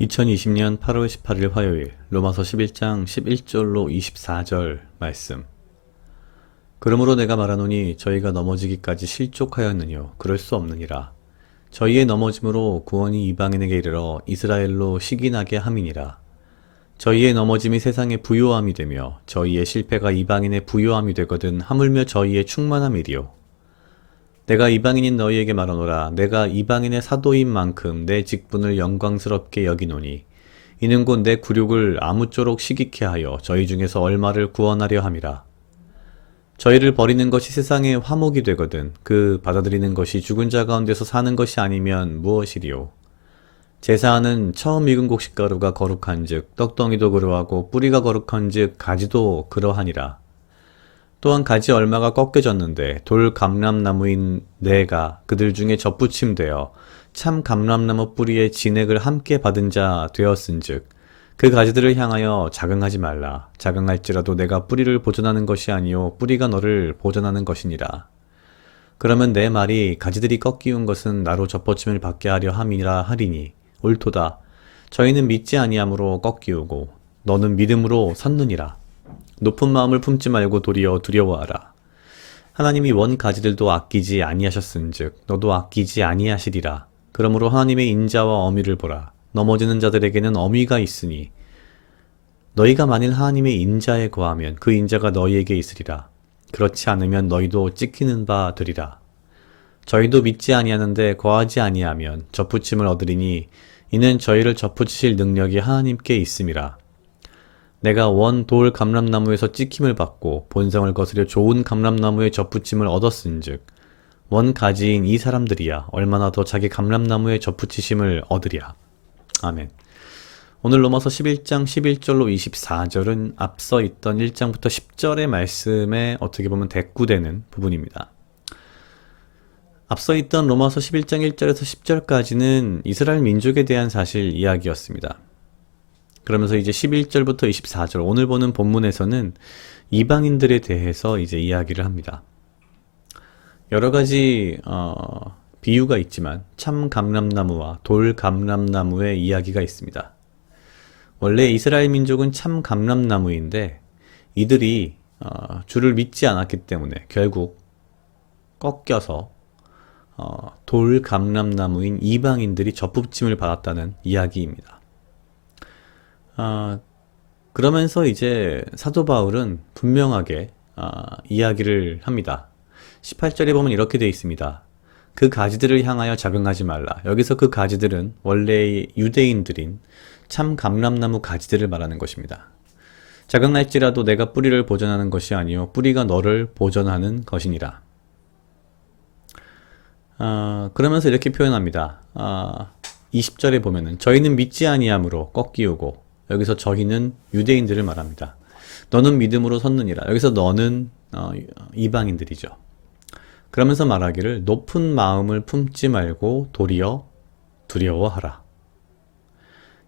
2020년 8월 18일 화요일 로마서 11장 11절로 24절 말씀. 그러므로 내가 말하노니 저희가 넘어지기까지 실족하였느뇨. 그럴 수 없느니라. 저희의 넘어짐으로 구원이 이방인에게 이르러 이스라엘로 시기나게 함이니라. 저희의 넘어짐이 세상의 부요함이 되며 저희의 실패가 이방인의 부요함이 되거든 하물며 저희의 충만함이리요 내가 이방인인 너희에게 말하노라. 내가 이방인의 사도인 만큼 내 직분을 영광스럽게 여기노니 이는 곧 내 굴욕을 아무쪼록 시기케 하여 저희 중에서 얼마를 구원하려 함이라. 저희를 버리는 것이 세상의 화목이 되거든 그 받아들이는 것이 죽은 자 가운데서 사는 것이 아니면 무엇이리요? 제사하는 처음 익은 곡식가루가 거룩한즉 떡덩이도 그러하고 뿌리가 거룩한즉 가지도 그러하니라 또한 가지 얼마가 꺾여졌는데 돌 감람나무인 내가 그들 중에 접붙임되어 참 감람나무 뿌리의 진액을 함께 받은 자 되었은즉 그 가지들을 향하여 자긍하지 말라. 자긍할지라도 내가 뿌리를 보존하는 것이 아니요 뿌리가 너를 보존하는 것이니라. 그러면 내 말이 가지들이 꺾이운 것은 나로 접붙임을 받게 하려 함이라 하리니 옳도다. 저희는 믿지 아니함으로 꺾이우고 너는 믿음으로 섰느니라 높은 마음을 품지 말고 도리어 두려워하라. 하나님이 원 가지들도 아끼지 아니하셨은즉 너도 아끼지 아니하시리라. 그러므로 하나님의 인자와 어미를 보라. 넘어지는 자들에게는 어미가 있으니 너희가 만일 하나님의 인자에 거하면 그 인자가 너희에게 있으리라. 그렇지 않으면 너희도 찍히는 바 되리라. 저희도 믿지 아니하는데 거하지 아니하면 접붙임을 얻으리니 이는 저희를 접붙이실 능력이 하나님께 있음이라. 내가 원 돌 감람나무에서 찍힘을 받고 본성을 거스려 좋은 감람나무에 접붙임을 얻었은즉 원 가지인 이 사람들이야 얼마나 더 자기 감람나무에 접붙이심을 얻으랴. 아멘. 오늘 로마서 11장 11절로 24절은 앞서 있던 1장부터 10절의 말씀에 어떻게 보면 대꾸되는 부분입니다. 앞서 있던 로마서 11장 1절에서 10절까지는 이스라엘 민족에 대한 사실 이야기였습니다. 그러면서 이제 11절부터 24절 오늘 보는 본문에서는 이방인들에 대해서 이제 이야기를 합니다. 여러 가지 어, 비유가 있지만 참 감람나무와 돌 감람나무의 이야기가 있습니다. 원래 이스라엘 민족은 참 감람나무인데 이들이 어, 주를 믿지 않았기 때문에 결국 꺾여서 어, 돌 감람나무인 이방인들이 접붙임을 받았다는 이야기입니다. 아, 그러면서 이제 사도 바울은 분명하게 아, 이야기를 합니다. 18절에 보면 이렇게 되어 있습니다. 그 가지들을 향하여 자긍하지 말라. 여기서 그 가지들은 원래 유대인들인 참 감람나무 가지들을 말하는 것입니다. 자긍할지라도 내가 뿌리를 보존하는 것이 아니요 뿌리가 너를 보존하는 것이니라. 아, 그러면서 이렇게 표현합니다. 아, 20절에 보면은 저희는 믿지 아니함으로 꺾이우고 여기서 저희는 유대인들을 말합니다. 너는 믿음으로 섰느니라. 여기서 너는 어, 이방인들이죠. 그러면서 말하기를 높은 마음을 품지 말고 도리어 두려워하라.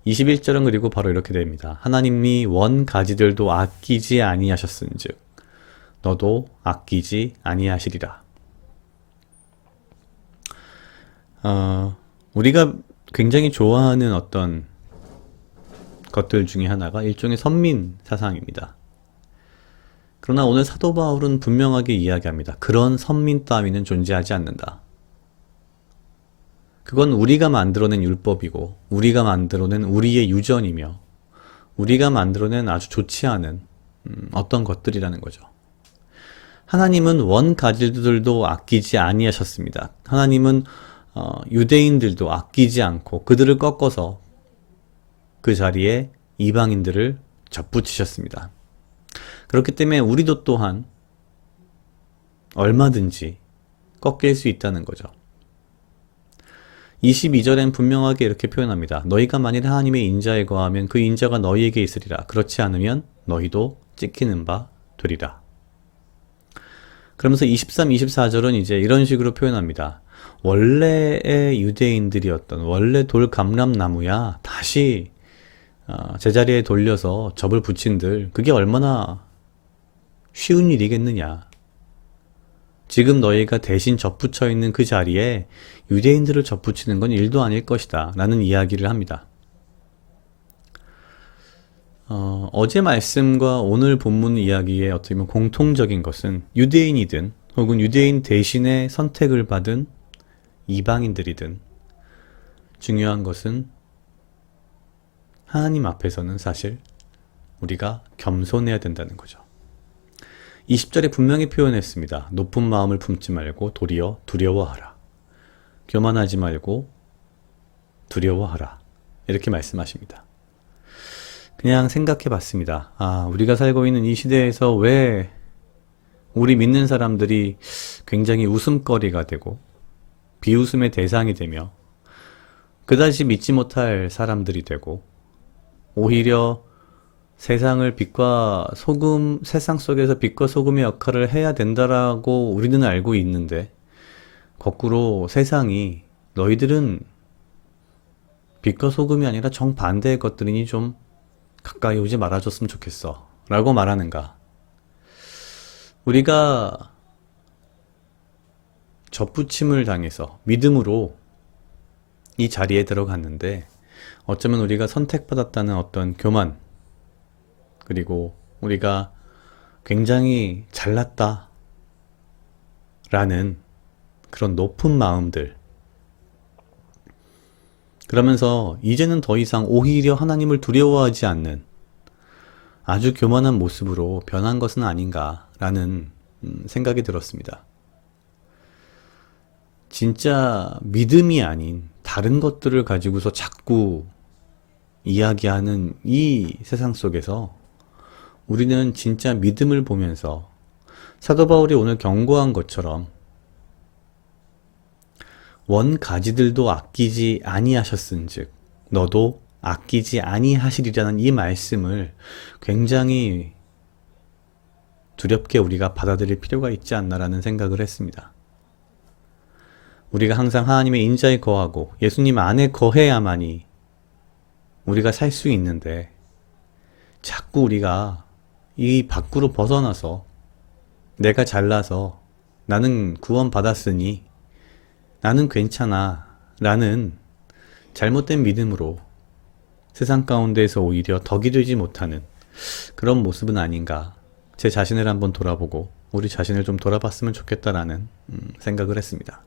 21절은 그리고 바로 이렇게 됩니다. 하나님이 원 가지들도 아끼지 아니하셨은즉 너도 아끼지 아니하시리라. 어, 우리가 굉장히 좋아하는 어떤 것들 중에 하나가 일종의 선민 사상입니다. 그러나 오늘 사도 바울은 분명하게 이야기합니다. 그런 선민 따위는 존재하지 않는다. 그건 우리가 만들어낸 율법이고 우리가 만들어낸 우리의 유전이며 우리가 만들어낸 아주 좋지 않은 음, 어떤 것들이라는 거죠. 하나님은 원 가지들도 아끼지 아니하셨습니다. 하나님은 어, 유대인들도 아끼지 않고 그들을 꺾어서 그 자리에 이방인들을 접붙이셨습니다. 그렇기 때문에 우리도 또한 얼마든지 꺾일 수 있다는 거죠. 22절엔 분명하게 이렇게 표현합니다. 너희가 만일 하나님의 인자에 거하면 그 인자가 너희에게 있으리라. 그렇지 않으면 너희도 찍히는 바 되리라. 그러면서 23, 24절은 이제 이런 식으로 표현합니다. 원래의 유대인들이었던 원래 돌 감람나무야 다시 어, 제자리에 돌려서 접을 붙인들 그게 얼마나 쉬운 일이겠느냐. 지금 너희가 대신 접붙여 있는 그 자리에 유대인들을 접붙이는 건 일도 아닐 것이다. 라는 이야기를 합니다. 어, 어제 말씀과 오늘 본문 이야기의 어떻게 보면 공통적인 것은 유대인이든 혹은 유대인 대신에 선택을 받은 이방인들이든 중요한 것은 하나님 앞에서는 사실 우리가 겸손해야 된다는 거죠. 20절에 분명히 표현했습니다. 높은 마음을 품지 말고 도리어 두려워하라. 교만하지 말고 두려워하라. 이렇게 말씀하십니다. 그냥 생각해 봤습니다. 아, 우리가 살고 있는 이 시대에서 왜 우리 믿는 사람들이 굉장히 웃음거리가 되고 비웃음의 대상이 되며 그다지 믿지 못할 사람들이 되고 오히려 세상을 빛과 소금, 세상 속에서 빛과 소금의 역할을 해야 된다라고 우리는 알고 있는데 거꾸로 세상이 너희들은 빛과 소금이 아니라 정반대의 것들이니 좀 가까이 오지 말아줬으면 좋겠어. 라고 말하는가. 우리가 접붙임을 당해서 믿음으로 이 자리에 들어갔는데 어쩌면 우리가 선택받았다는 어떤 교만, 그리고 우리가 굉장히 잘났다 라는 그런 높은 마음들, 그러면서 이제는 더 이상 오히려 하나님을 두려워하지 않는 아주 교만한 모습으로 변한 것은 아닌가라는 음, 생각이 들었습니다. 진짜 믿음이 아닌 다른 것들을 가지고서 자꾸 이야기하는 이 세상 속에서 우리는 진짜 믿음을 보면서 사도 바울이 오늘 경고한 것처럼 원 가지들도 아끼지 아니하셨은즉 너도 아끼지 아니하시리라는 이 말씀을 굉장히 두렵게 우리가 받아들일 필요가 있지 않나라는 생각을 했습니다. 우리가 항상 하나님의 인자에 거하고 예수님 안에 거해야만이 우리가 살 수 있는데 자꾸 우리가 이 밖으로 벗어나서 내가 잘나서 나는 구원 받았으니 나는 괜찮아 라는 잘못된 믿음으로 세상 가운데에서 오히려 덕이 되지 못하는 그런 모습은 아닌가 제 자신을 한번 돌아보고 우리 자신을 좀 돌아봤으면 좋겠다라는 음, 생각을 했습니다.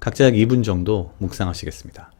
각자 약 2분 정도 묵상하시겠습니다.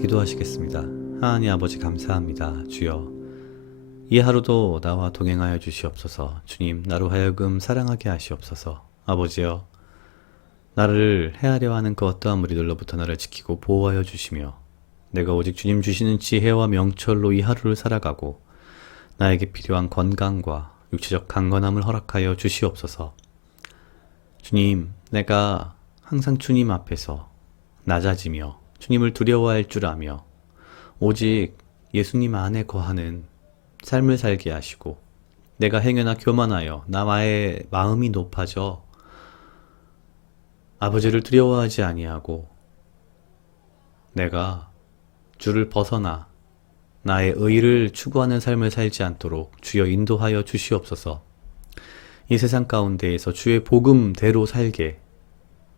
기도하시겠습니다. 하나님 아버지 감사합니다. 주여. 이 하루도 나와 동행하여 주시옵소서. 주님, 나로 하여금 사랑하게 하시옵소서. 아버지여. 나를 헤아려 하는 그 어떠한 무리들로부터 나를 지키고 보호하여 주시며 내가 오직 주님 주시는 지혜와 명철로 이 하루를 살아가고 나에게 필요한 건강과 육체적 강건함을 허락하여 주시옵소서. 주님, 내가 항상 주님 앞에서 낮아지며 주님을 두려워할 줄 아며 오직 예수님 안에 거하는 삶을 살게 하시고 내가 행여나 교만하여 나와의 마음이 높아져 아버지를 두려워하지 아니하고 내가 주를 벗어나 나의 의를 추구하는 삶을 살지 않도록 주여 인도하여 주시옵소서. 이 세상 가운데에서 주의 복음대로 살게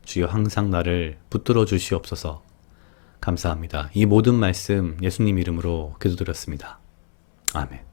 주여 항상 나를 붙들어 주시옵소서. 감사합니다. 이 모든 말씀 예수님 이름으로 기도드렸습니다. 아멘.